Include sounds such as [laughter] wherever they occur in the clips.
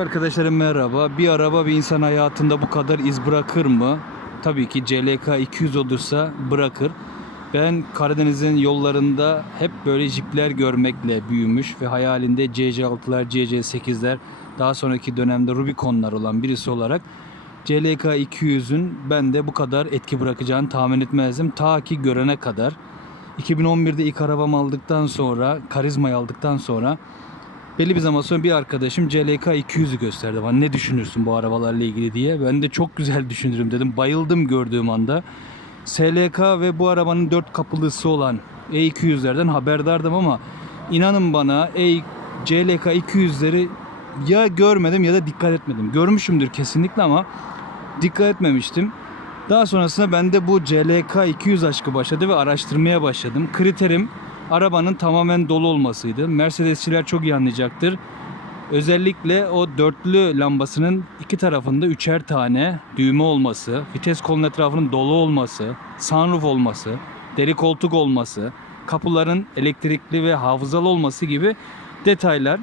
Arkadaşlarım merhaba. Bir araba bir insan hayatında bu kadar iz bırakır mı? Tabii ki CLK 200 olursa bırakır. Ben Karadeniz'in yollarında hep böyle jipler görmekle büyümüş ve hayalinde CC6'lar, CC8'ler, daha sonraki dönemde Rubicon'lar olan birisi olarak CLK 200'ün bende bu kadar etki bırakacağını tahmin etmezdim. Ta ki görene kadar. 2011'de ilk arabamı aldıktan sonra, karizmayı aldıktan sonra Belli bir zaman sonra bir arkadaşım CLK 200'ü gösterdi bana. Ne düşünürsün bu arabalarla ilgili diye. Ben de çok güzel [laughs] düşünürüm dedim. Bayıldım gördüğüm anda. SLK ve bu arabanın dört kapılısı olan E200'lerden haberdardım ama inanın bana E CLK 200'leri ya görmedim ya da dikkat etmedim. Görmüşümdür kesinlikle ama dikkat etmemiştim. Daha sonrasında bende bu CLK 200 aşkı başladı ve araştırmaya başladım. Kriterim arabanın tamamen dolu olmasıydı. Mercedesçiler çok iyi anlayacaktır. Özellikle o dörtlü lambasının iki tarafında üçer tane düğme olması, vites kolunun etrafının dolu olması, sunroof olması, deri koltuk olması, kapıların elektrikli ve hafızalı olması gibi detaylar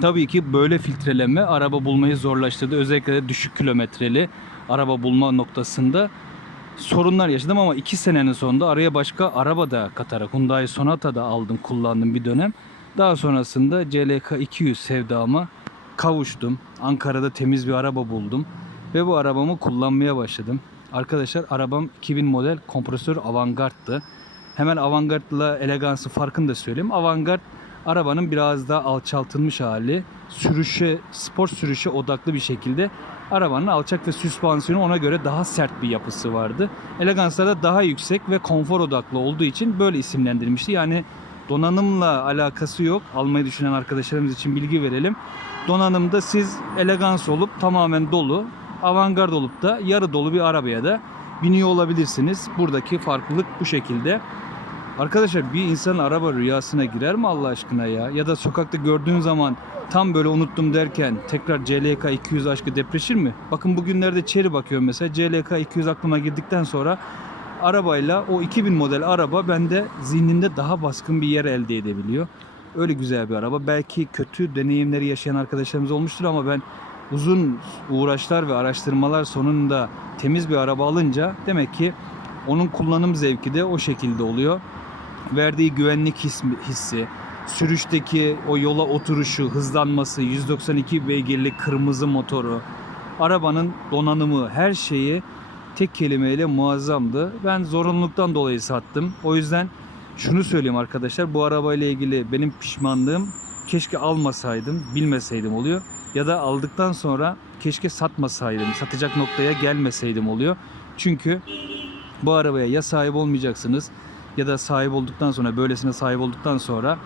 Tabii ki böyle filtreleme araba bulmayı zorlaştırdı. Özellikle de düşük kilometreli araba bulma noktasında sorunlar yaşadım ama 2 senenin sonunda araya başka araba da katarak Hyundai Sonata da aldım kullandım bir dönem. Daha sonrasında CLK 200 sevdama kavuştum. Ankara'da temiz bir araba buldum ve bu arabamı kullanmaya başladım. Arkadaşlar arabam 2000 model kompresör avantgardtı. Hemen avantgardla elegansı farkını da söyleyeyim. Avantgard arabanın biraz daha alçaltılmış hali. Sürüşe, spor sürüşe odaklı bir şekilde arabanın alçak ve süspansiyonu ona göre daha sert bir yapısı vardı. Elegans'ta da daha yüksek ve konfor odaklı olduğu için böyle isimlendirilmişti. Yani donanımla alakası yok. Almayı düşünen arkadaşlarımız için bilgi verelim. Donanımda siz elegans olup tamamen dolu, avantgard olup da yarı dolu bir arabaya da biniyor olabilirsiniz. Buradaki farklılık bu şekilde. Arkadaşlar bir insanın araba rüyasına girer mi Allah aşkına ya? Ya da sokakta gördüğün zaman tam böyle unuttum derken tekrar CLK 200 aşkı depreşir mi? Bakın bugünlerde Chery bakıyorum mesela CLK 200 aklıma girdikten sonra arabayla o 2000 model araba bende zihnimde daha baskın bir yer elde edebiliyor. Öyle güzel bir araba. Belki kötü deneyimleri yaşayan arkadaşlarımız olmuştur ama ben uzun uğraşlar ve araştırmalar sonunda temiz bir araba alınca demek ki onun kullanım zevki de o şekilde oluyor verdiği güvenlik his- hissi, sürüşteki o yola oturuşu, hızlanması, 192 beygirli kırmızı motoru, arabanın donanımı, her şeyi tek kelimeyle muazzamdı. Ben zorunluluktan dolayı sattım. O yüzden şunu söyleyeyim arkadaşlar, bu arabayla ilgili benim pişmanlığım keşke almasaydım, bilmeseydim oluyor. Ya da aldıktan sonra keşke satmasaydım, satacak noktaya gelmeseydim oluyor. Çünkü bu arabaya ya sahip olmayacaksınız ya da sahip olduktan sonra böylesine sahip olduktan sonra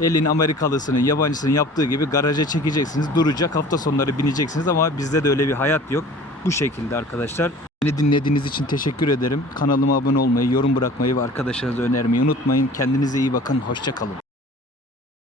elin Amerikalısının yabancısının yaptığı gibi garaja çekeceksiniz duracak hafta sonları bineceksiniz ama bizde de öyle bir hayat yok. Bu şekilde arkadaşlar. Beni dinlediğiniz için teşekkür ederim. Kanalıma abone olmayı yorum bırakmayı ve arkadaşlarınıza önermeyi unutmayın. Kendinize iyi bakın hoşça kalın